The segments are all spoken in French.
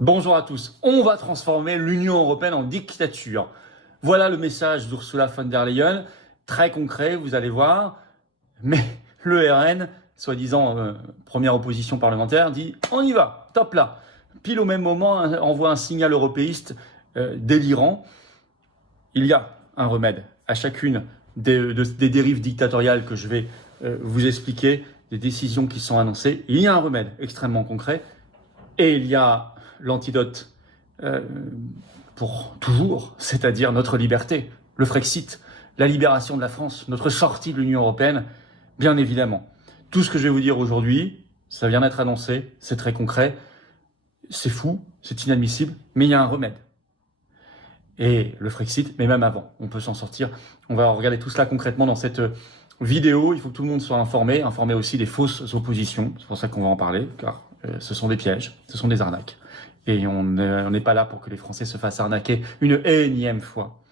Bonjour à tous. On va transformer l'Union européenne en dictature. Voilà le message d'Ursula von der Leyen. Très concret, vous allez voir. Mais le RN, soi-disant première opposition parlementaire, dit on y va, top là. Pile au même moment, envoie un signal européiste délirant. Il y a un remède à chacune des dérives dictatoriales que je vais vous expliquer, des décisions qui sont annoncées. Il y a un remède extrêmement concret et il y a l'antidote pour toujours, c'est-à-dire notre liberté, le Frexit, la libération de la France, notre sortie de l'Union européenne, bien évidemment. Tout ce que je vais vous dire aujourd'hui, ça vient d'être annoncé, c'est très concret, c'est fou, c'est inadmissible, mais il y a un remède. Et le Frexit, mais même avant, on peut s'en sortir. On va regarder tout cela concrètement dans cette vidéo. Il faut que tout le monde soit informé aussi des fausses oppositions. C'est pour ça qu'on va en parler, car ce sont des pièges, ce sont des arnaques. Et on n'est pas là pour que les Français se fassent arnaquer une énième fois.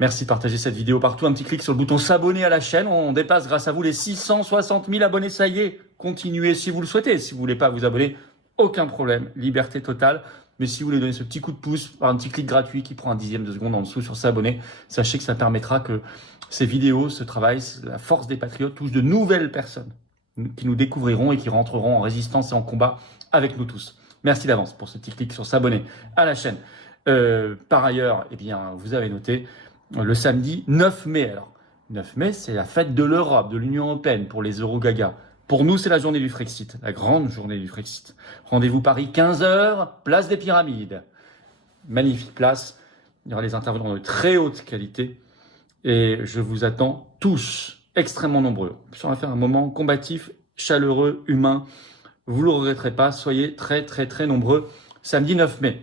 Merci de partager cette vidéo partout. Un petit clic sur le bouton s'abonner à la chaîne. On dépasse grâce à vous les 660 000 abonnés. Ça y est, continuez si vous le souhaitez. Si vous voulez pas vous abonner, aucun problème. Liberté totale. Mais si vous voulez donner ce petit coup de pouce par un petit clic gratuit qui prend un dixième de seconde en dessous sur s'abonner, sachez que ça permettra que ces vidéos, ce travail, la force des patriotes touche de nouvelles personnes qui nous découvriront et qui rentreront en résistance et en combat avec nous tous. Merci d'avance pour ce petit clic sur s'abonner à la chaîne. Par ailleurs, eh bien, vous avez noté le samedi 9 mai. Alors, 9 mai, c'est la fête de l'Europe, de l'Union européenne pour les Eurogagas. Pour nous, c'est la journée du Frexit, la grande journée du Frexit. Rendez-vous Paris, 15h, place des Pyramides. Magnifique place. Il y aura des intervenants de très haute qualité. Et je vous attends tous, extrêmement nombreux. On va faire un moment combatif, chaleureux, humain. Vous ne le regretterez pas. Soyez très, très, très nombreux. Samedi 9 mai.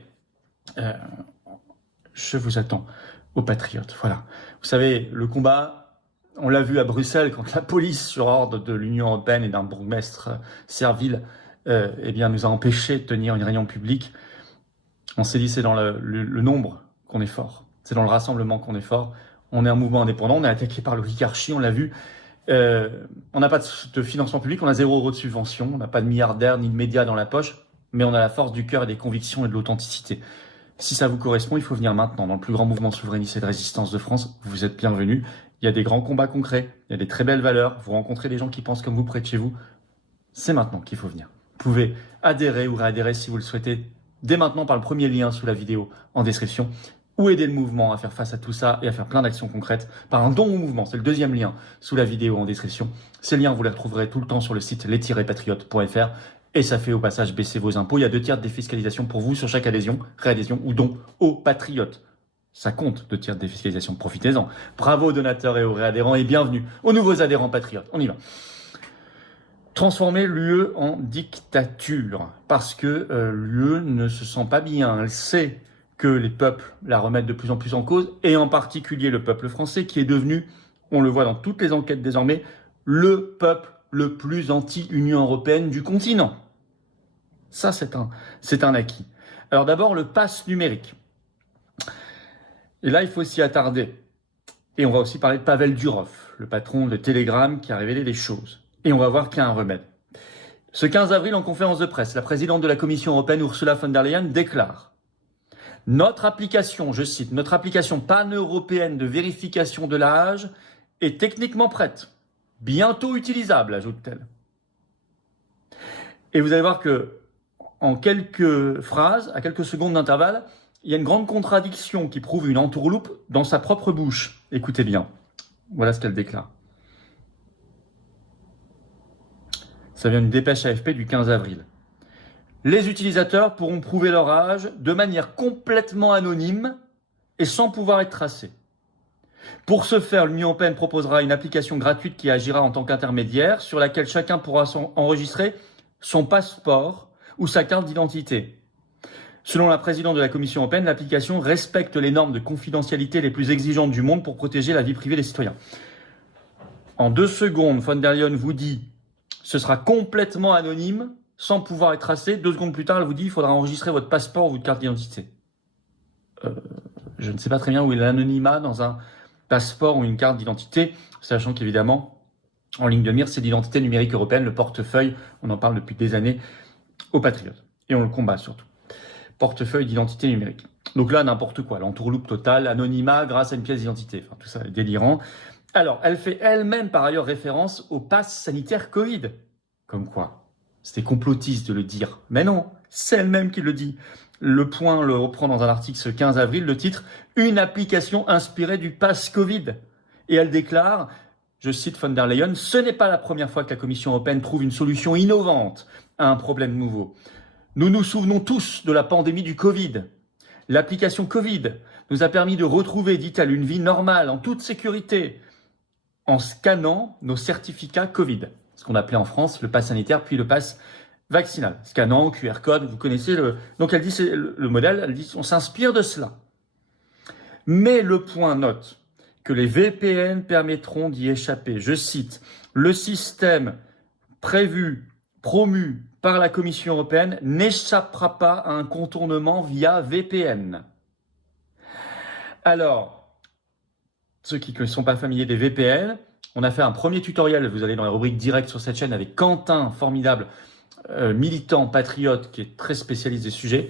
Je vous attends aux patriotes. Voilà. Vous savez, le combat, on l'a vu à Bruxelles quand la police, sur ordre de l'Union européenne et d'un bourgmestre servile, eh bien, nous a empêchés de tenir une réunion publique. On s'est dit, c'est dans le nombre qu'on est fort. C'est dans le rassemblement qu'on est fort. On est un mouvement indépendant. On est attaqué par l'oligarchie, on l'a vu. On n'a pas de financement public, on a 0 € de subvention, on n'a pas de milliardaires ni de médias dans la poche, mais on a la force du cœur et des convictions et de l'authenticité. Si ça vous correspond, il faut venir maintenant dans le plus grand mouvement souverainiste et de résistance de France. Vous êtes bienvenus. Il y a des grands combats concrets, il y a des très belles valeurs. Vous rencontrez des gens qui pensent comme vous près de chez vous. C'est maintenant qu'il faut venir. Vous pouvez adhérer ou réadhérer si vous le souhaitez dès maintenant par le premier lien sous la vidéo en description. Ou aider le mouvement à faire face à tout ça et à faire plein d'actions concrètes par un don au mouvement. C'est le deuxième lien sous la vidéo en description. Ces liens, vous les retrouverez tout le temps sur le site les-patriotes.fr et ça fait au passage baisser vos impôts. Il y a 2 tiers de défiscalisation pour vous sur chaque adhésion, réadhésion ou don aux patriotes. Ça compte, 2 tiers de défiscalisation, profitez-en. Bravo aux donateurs et aux réadhérents et bienvenue aux nouveaux adhérents patriotes. On y va. Transformer l'UE en dictature parce que l'UE ne se sent pas bien. Elle sait que les peuples la remettent de plus en plus en cause, et en particulier le peuple français, qui est devenu, on le voit dans toutes les enquêtes désormais, le peuple le plus anti-Union européenne du continent. Ça, c'est un acquis. Alors d'abord, le pass numérique. Et là, il faut s'y attarder. Et on va aussi parler de Pavel Durov, le patron de Telegram, qui a révélé des choses. Et on va voir qu'il y a un remède. Ce 15 avril, en conférence de presse, la présidente de la Commission européenne, Ursula von der Leyen, déclare: notre application, je cite, notre application pan-européenne de vérification de l'âge est techniquement prête, bientôt utilisable, ajoute-t-elle. Et vous allez voir que, en quelques phrases, à quelques secondes d'intervalle, il y a une grande contradiction qui prouve une entourloupe dans sa propre bouche. Écoutez bien, voilà ce qu'elle déclare. Ça vient d'une dépêche AFP du 15 avril. Les utilisateurs pourront prouver leur âge de manière complètement anonyme et sans pouvoir être tracés. Pour ce faire, l'Union européenne proposera une application gratuite qui agira en tant qu'intermédiaire, sur laquelle chacun pourra enregistrer son passeport ou sa carte d'identité. Selon la présidente de la Commission européenne, l'application respecte les normes de confidentialité les plus exigeantes du monde pour protéger la vie privée des citoyens. En 2 secondes, von der Leyen vous dit « ce sera complètement anonyme », sans pouvoir être tracé. 2 secondes plus tard, elle vous dit qu'il faudra enregistrer votre passeport ou votre carte d'identité. Je ne sais pas très bien où est l'anonymat dans un passeport ou une carte d'identité, sachant qu'évidemment, en ligne de mire, c'est l'identité numérique européenne, le portefeuille, on en parle depuis des années, aux patriotes. Et on le combat surtout. portefeuille d'identité numérique. Donc là, n'importe quoi, l'entourloupe totale, anonymat grâce à une pièce d'identité. Enfin, tout ça est délirant. Alors, elle fait elle-même par ailleurs référence au pass sanitaire Covid. Comme quoi, c'était complotiste de le dire. Mais non, c'est elle-même qui le dit. Le Point le reprend dans un article ce 15 avril, le titre « Une application inspirée du pass Covid ». Et elle déclare, je cite von der Leyen, « Ce n'est pas la première fois que la Commission européenne trouve une solution innovante à un problème nouveau. Nous nous souvenons tous de la pandémie du Covid. L'application Covid nous a permis de retrouver, dit-elle, une vie normale en toute sécurité en scannant nos certificats Covid. » Ce qu'on appelait en France le pass sanitaire, puis le pass vaccinal. Scannant, QR code, vous connaissez le... Donc elle dit, c'est le modèle, elle dit, on s'inspire de cela. Mais le Point note que les VPN permettront d'y échapper. Je cite, le système promu par la Commission européenne n'échappera pas à un contournement via VPN. Alors, ceux qui ne sont pas familiers des VPN, on a fait un premier tutoriel, vous allez dans la rubrique directe sur cette chaîne avec Quentin, formidable militant, patriote, qui est très spécialiste des sujets.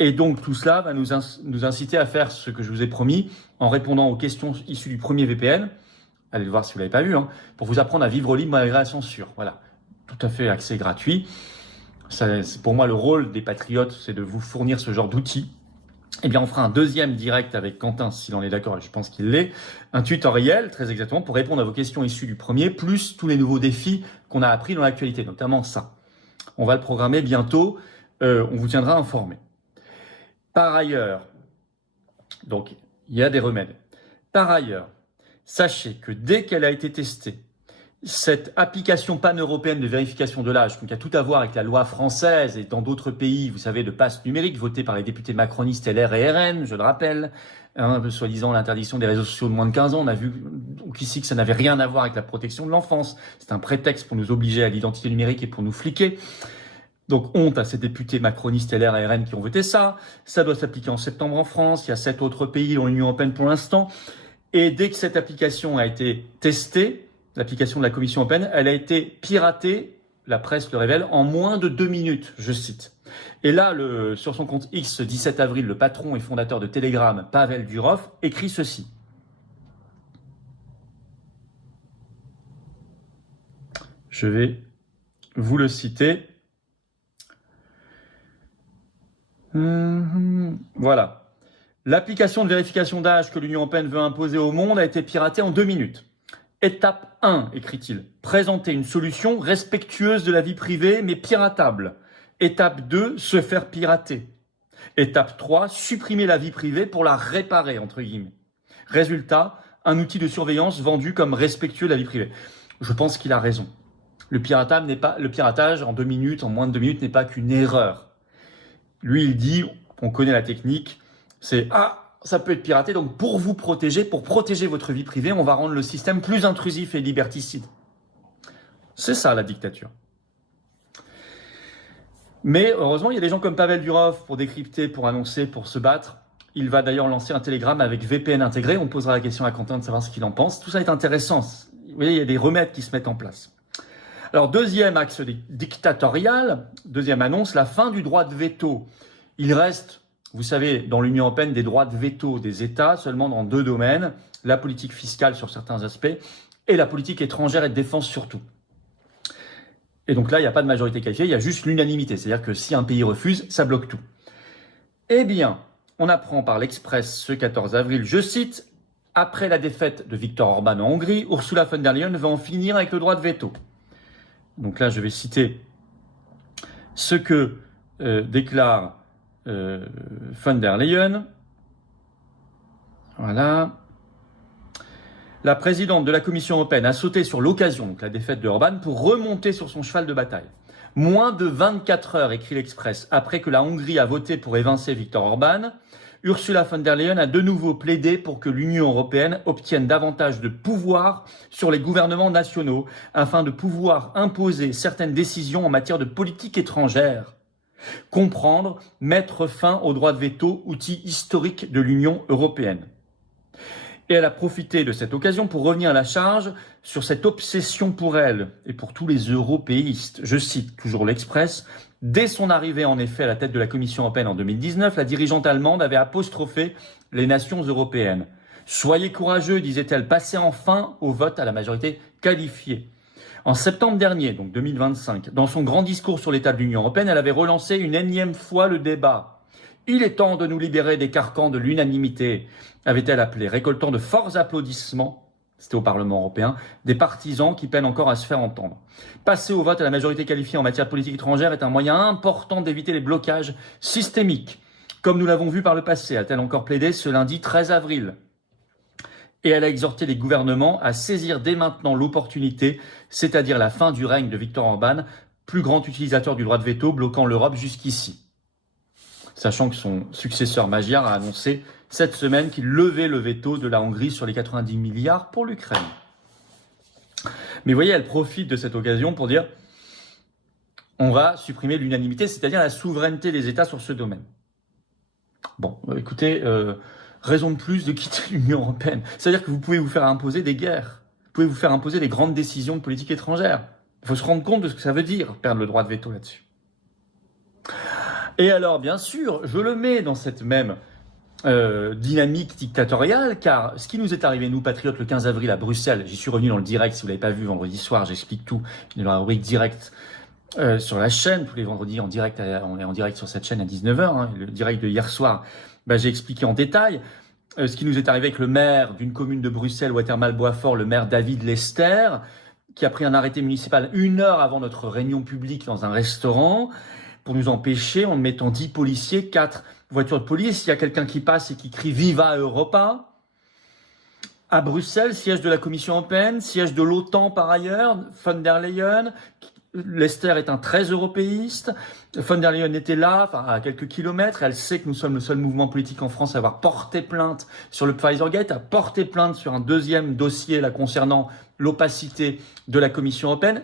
Et donc tout cela va nous inciter à faire ce que je vous ai promis en répondant aux questions issues du premier VPN. Allez le voir si vous ne l'avez pas vu, hein, pour vous apprendre à vivre libre malgré la censure. Voilà, tout à fait accès gratuit. C'est pour moi le rôle des patriotes, c'est de vous fournir ce genre d'outils. Eh bien, on fera un deuxième direct avec Quentin, s'il en est d'accord, et je pense qu'il l'est, un tutoriel, très exactement, pour répondre à vos questions issues du premier, plus tous les nouveaux défis qu'on a appris dans l'actualité, notamment ça. On va le programmer bientôt, on vous tiendra informé. Par ailleurs, donc, il y a des remèdes. Par ailleurs, sachez que dès qu'elle a été testée, cette application pan-européenne de vérification de l'âge, qui a tout à voir avec la loi française et dans d'autres pays, vous savez, de passe numérique, voté par les députés macronistes LR et RN, je le rappelle, soi-disant l'interdiction des réseaux sociaux de moins de 15 ans, on a vu qu'ici que ça n'avait rien à voir avec la protection de l'enfance. C'est un prétexte pour nous obliger à l'identité numérique et pour nous fliquer. Donc honte à ces députés macronistes LR et RN qui ont voté ça. Ça doit s'appliquer en septembre en France, il y a 7 autres pays dans l'Union européenne pour l'instant. Et dès que cette application a été testée, l'application de la Commission européenne, elle a été piratée, la presse le révèle, en moins de 2 minutes, je cite. Et là, sur son compte X, ce 17 avril, le patron et fondateur de Telegram, Pavel Durov, écrit ceci. Je vais vous le citer. Voilà. L'application de vérification d'âge que l'Union européenne veut imposer au monde a été piratée en 2 minutes. Étape 1, écrit-il, présenter une solution respectueuse de la vie privée mais piratable. Étape 2, se faire pirater. Étape 3, supprimer la vie privée pour la réparer, entre guillemets. Résultat, un outil de surveillance vendu comme respectueux de la vie privée. Je pense qu'il a raison. Le piratage en 2 minutes, en moins de 2 minutes, n'est pas qu'une erreur. Lui, il dit, on connaît la technique, c'est « Ah, ça peut être piraté, donc pour vous protéger, pour protéger votre vie privée, on va rendre le système plus intrusif et liberticide. » C'est ça, la dictature. Mais heureusement, il y a des gens comme Pavel Durov pour décrypter, pour annoncer, pour se battre. Il va d'ailleurs lancer un Telegram avec VPN intégré. On posera la question à Quentin de savoir ce qu'il en pense. Tout ça est intéressant. Vous voyez, il y a des remèdes qui se mettent en place. Alors, deuxième axe dictatorial, deuxième annonce, la fin du droit de veto. Il reste, vous savez, dans l'Union européenne, des droits de veto des États seulement dans 2 domaines, la politique fiscale sur certains aspects et la politique étrangère et de défense surtout. Et donc là, il n'y a pas de majorité qualifiée, il y a juste l'unanimité. C'est-à-dire que si un pays refuse, ça bloque tout. Eh bien, on apprend par l'Express ce 14 avril, je cite, « Après la défaite de Viktor Orban en Hongrie, Ursula von der Leyen va en finir avec le droit de veto. » Donc là, je vais citer ce que déclare von der Leyen. Voilà. La présidente de la Commission européenne a sauté sur l'occasion, donc la défaite de Orban, pour remonter sur son cheval de bataille. Moins de 24 heures, écrit l'Express, après que la Hongrie a voté pour évincer Viktor Orban, Ursula von der Leyen a de nouveau plaidé pour que l'Union européenne obtienne davantage de pouvoir sur les gouvernements nationaux afin de pouvoir imposer certaines décisions en matière de politique étrangère. Comprendre, mettre fin au droit de veto, outil historique de l'Union européenne. Et elle a profité de cette occasion pour revenir à la charge sur cette obsession pour elle et pour tous les européistes. Je cite toujours l'Express. Dès son arrivée en effet à la tête de la Commission européenne en 2019, la dirigeante allemande avait apostrophé les nations européennes. Soyez courageux, disait-elle, passez enfin au vote à la majorité qualifiée. En septembre dernier, donc 2025, dans son grand discours sur l'état de l'Union européenne, elle avait relancé une énième fois le débat. Il est temps de nous libérer des carcans de l'unanimité, avait-elle appelé, récoltant de forts applaudissements, c'était au Parlement européen, des partisans qui peinent encore à se faire entendre. Passer au vote à la majorité qualifiée en matière de politique étrangère est un moyen important d'éviter les blocages systémiques, comme nous l'avons vu par le passé, a-t-elle encore plaidé ce lundi 13 avril. Et elle a exhorté les gouvernements à saisir dès maintenant l'opportunité, c'est-à-dire la fin du règne de Viktor Orban, plus grand utilisateur du droit de veto, bloquant l'Europe jusqu'ici. Sachant que son successeur Magyar a annoncé cette semaine qu'il levait le veto de la Hongrie sur les 90 milliards pour l'Ukraine. Mais vous voyez, elle profite de cette occasion pour dire on va supprimer l'unanimité, c'est-à-dire la souveraineté des États sur ce domaine. Bon, écoutez, raison de plus de quitter l'Union européenne. C'est-à-dire que vous pouvez vous faire imposer des guerres. Vous pouvez vous faire imposer des grandes décisions de politique étrangère. Il faut se rendre compte de ce que ça veut dire, perdre le droit de veto là-dessus. Et alors, bien sûr, je le mets dans cette même dynamique dictatoriale, car ce qui nous est arrivé, nous, patriotes, le 15 avril à Bruxelles, j'y suis revenu dans le direct, si vous ne l'avez pas vu, vendredi soir, j'explique tout, dans la rubrique direct sur la chaîne, tous les vendredis en direct, on est en direct sur cette chaîne à 19h, hein, le direct de hier soir, j'ai expliqué en détail ce qui nous est arrivé avec le maire d'une commune de Bruxelles, Watermal-Boisfort, le maire David Lester, qui a pris un arrêté municipal 1 heure avant notre réunion publique dans un restaurant, pour nous empêcher, en mettant 10 policiers, 4 voitures de police. Il y a quelqu'un qui passe et qui crie « Viva Europa !» À Bruxelles, siège de la Commission européenne, siège de l'OTAN par ailleurs, von der Leyen. Lester est un très européiste. Von der Leyen était là, à quelques kilomètres. Elle sait que nous sommes le seul mouvement politique en France à avoir porté plainte sur le Pfizergate, à porter plainte sur un deuxième dossier là concernant l'opacité de la Commission européenne.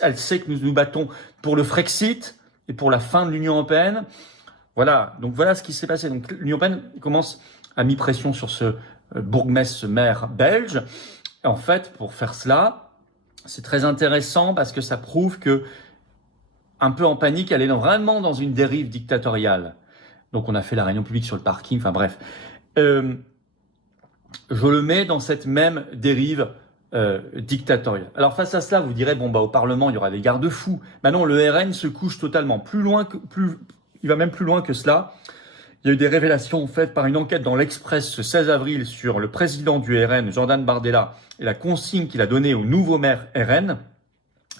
Elle sait que nous nous battons pour le Frexit et pour la fin de l'Union européenne. Voilà, donc voilà ce qui s'est passé. Donc l'Union européenne commence à mis pression sur ce bourgmestre, ce maire belge. Et en fait, pour faire cela, c'est très intéressant parce que ça prouve que, un peu en panique, elle est vraiment dans une dérive dictatoriale. Donc on a fait la réunion publique sur le parking, enfin bref. Je le mets dans cette même dérive dictatoriale. Alors face à cela, vous direz, bon au Parlement, il y aura des garde-fous. Non, le RN se couche totalement. Il va même plus loin que cela. Il y a eu des révélations faites par une enquête dans l'Express ce 16 avril sur le président du RN, Jordan Bardella, et la consigne qu'il a donnée au nouveau maire RN,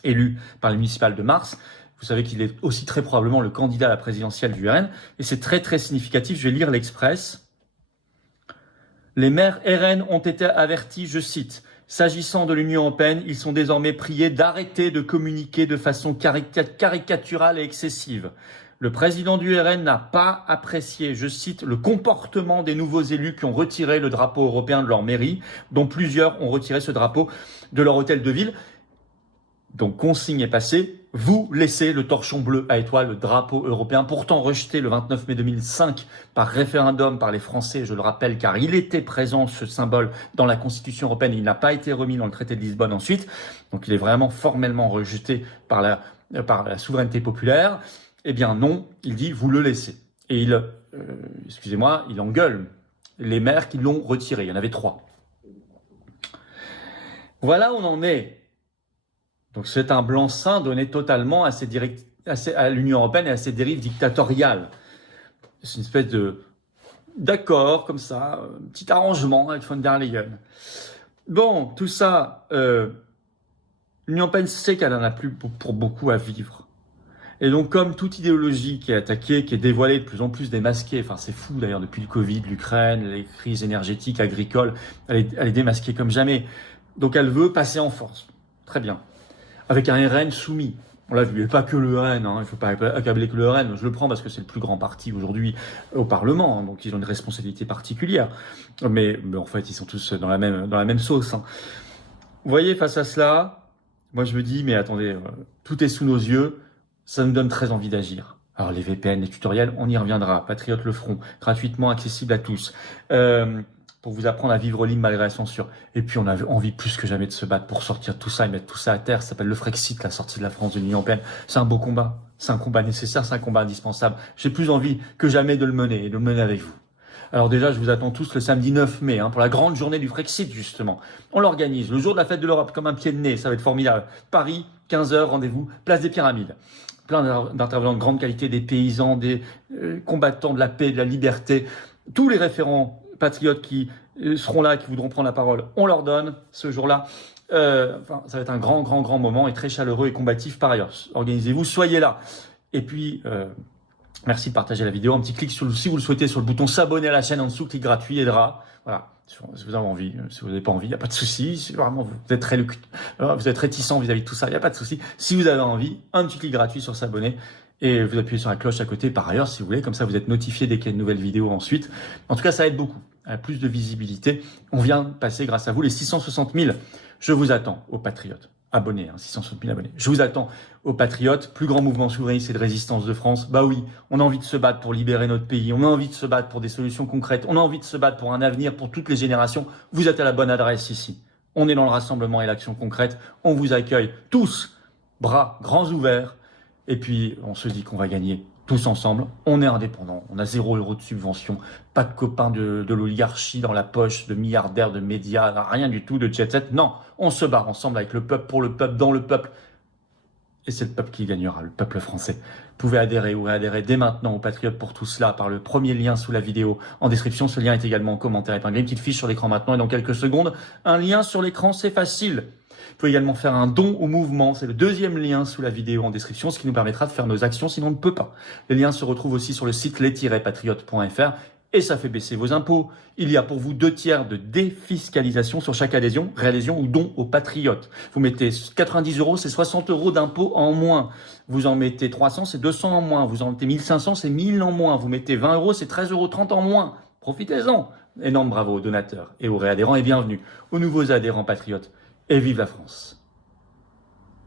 élu par les municipales de mars. Vous savez qu'il est aussi très probablement le candidat à la présidentielle du RN. Et c'est très très significatif. Je vais lire l'Express. Les maires RN ont été avertis, je cite, « S'agissant de l'Union européenne, ils sont désormais priés d'arrêter de communiquer de façon caricaturale et excessive. Le président du RN n'a pas apprécié, je cite, le comportement des nouveaux élus qui ont retiré le drapeau européen de leur mairie, dont plusieurs ont retiré ce drapeau de leur hôtel de ville. » Donc, consigne est passée. Vous laissez le torchon bleu à étoile, le drapeau européen, pourtant rejeté le 29 mai 2005 par référendum par les Français, je le rappelle, car il était présent, ce symbole, dans la Constitution européenne. Il n'a pas été remis dans le traité de Lisbonne ensuite. Donc, il est vraiment formellement rejeté par la souveraineté populaire. Eh bien non, il dit, vous le laissez. Et il engueule les maires qui l'ont retiré. Il y en avait 3. Voilà où on en est. Donc c'est un blanc-seing donné totalement à l'Union européenne et à ses dérives dictatoriales. C'est une espèce d'accord, comme ça, un petit arrangement avec von der Leyen. Bon, tout ça, l'Union européenne sait qu'elle en a plus pour beaucoup à vivre. Et donc, comme toute idéologie qui est attaquée, qui est dévoilée, de plus en plus démasquée, enfin c'est fou d'ailleurs depuis le Covid, l'Ukraine, les crises énergétiques, agricoles, elle est démasquée comme jamais. Donc elle veut passer en force. Très bien. Avec un RN soumis. On l'a vu, et pas que le RN, il ne faut pas accabler que le RN. Je le prends parce que c'est le plus grand parti aujourd'hui au Parlement, donc ils ont une responsabilité particulière. Mais en fait, ils sont tous dans la même sauce. Vous voyez, face à cela, moi je me dis, mais attendez, tout est sous nos yeux. Ça nous donne très envie d'agir. Alors les VPN, les tutoriels, on y reviendra. Patriotes le feront, gratuitement accessible à tous. Pour pour vous apprendre à vivre libre malgré la censure. Et puis, on a envie plus que jamais de se battre pour sortir de tout ça et mettre tout ça à terre. Ça s'appelle le Frexit, la sortie de la France de l'Union européenne. C'est un beau combat. C'est un combat nécessaire, c'est un combat indispensable. J'ai plus envie que jamais de le mener et de le mener avec vous. Alors déjà, je vous attends tous le samedi 9 mai pour la grande journée du Frexit, justement. On l'organise le jour de la fête de l'Europe, comme un pied de nez. Ça va être formidable. Paris, 15h, rendez-vous, place des Pyramides. Plein d'intervenants de grande qualité, des paysans, des combattants de la paix, de la liberté. Tous les référents patriotes qui seront là, qui voudront prendre la parole, on leur donne ce jour-là. Ça va être un grand moment et très chaleureux et combatif par ailleurs. Organisez-vous, soyez là. Et puis, merci de partager la vidéo. Un petit clic, si vous le souhaitez, sur le bouton s'abonner à la chaîne en dessous, clic gratuit aidera. Voilà. Si vous avez envie, si vous n'avez pas envie, il n'y a pas de souci. Si vraiment vous êtes réticent vis-à-vis de tout ça, il n'y a pas de souci. Si vous avez envie, un petit clic gratuit sur s'abonner et vous appuyez sur la cloche à côté par ailleurs si vous voulez. Comme ça, vous êtes notifié dès qu'il y a une nouvelle vidéo ensuite. En tout cas, ça aide beaucoup à plus de visibilité. On vient de passer, grâce à vous, les 660 000. Je vous attends aux patriotes. Abonnés, 660 000 abonnés. Je vous attends aux patriotes, plus grand mouvement souverainiste et de résistance de France. Bah oui, on a envie de se battre pour libérer notre pays, on a envie de se battre pour des solutions concrètes, on a envie de se battre pour un avenir pour toutes les générations. Vous êtes à la bonne adresse ici. On est dans le rassemblement et l'action concrète. On vous accueille tous, bras grands ouverts. Et puis, on se dit qu'on va gagner tous ensemble. On est indépendants, on a 0 € de subvention, pas de copains de l'oligarchie dans la poche, de milliardaires, de médias, rien du tout, de jet-set. Non, on se bat ensemble avec le peuple, pour le peuple, dans le peuple. Et c'est le peuple qui gagnera, le peuple français. Vous pouvez adhérer ou réadhérer dès maintenant aux Patriotes pour tout cela par le premier lien sous la vidéo en description. Ce lien est également en commentaire épinglé. Une petite fiche sur l'écran maintenant et dans quelques secondes, un lien sur l'écran, c'est facile. Vous pouvez également faire un don au mouvement. C'est le deuxième lien sous la vidéo en description, ce qui nous permettra de faire nos actions, sinon on ne peut pas. Les liens se retrouvent aussi sur le site les-patriotes.fr et ça fait baisser vos impôts. Il y a pour vous 2 tiers de défiscalisation sur chaque adhésion, réadhésion ou don aux patriotes. Vous mettez 90 €, c'est 60 € d'impôts en moins. Vous en mettez 300, c'est 200 en moins. Vous en mettez 1500, c'est 1000 en moins. Vous mettez 20 €, c'est 13,30 € en moins. Profitez-en. Énorme bravo aux donateurs et aux réadhérents et bienvenue aux nouveaux adhérents patriotes. Et vive la France!